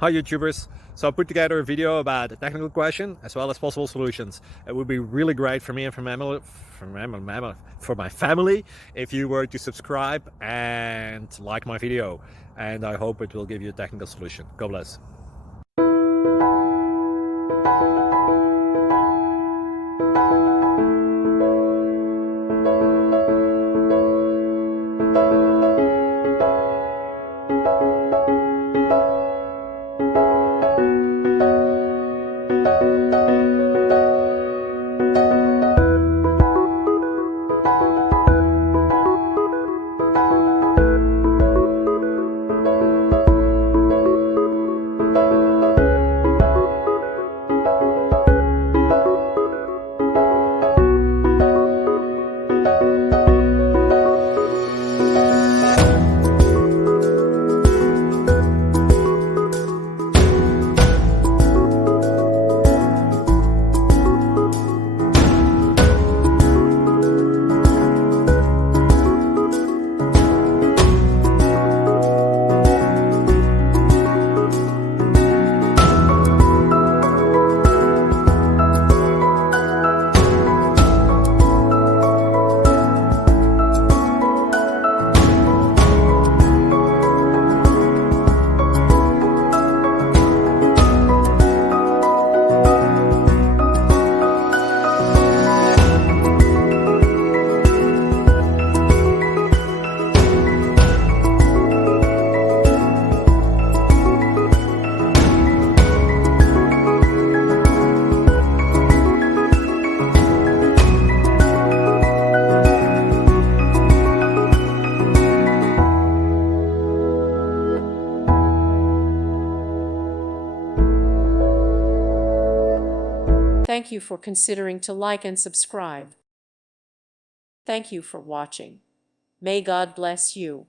Hi YouTubers. So I put together a video about a technical question as well as possible solutions. It would be really great for me and for my family if you were to subscribe and like my video, and I hope it will give you a technical solution. God bless. Thank you for considering to like and subscribe. Thank you for watching. May God bless you.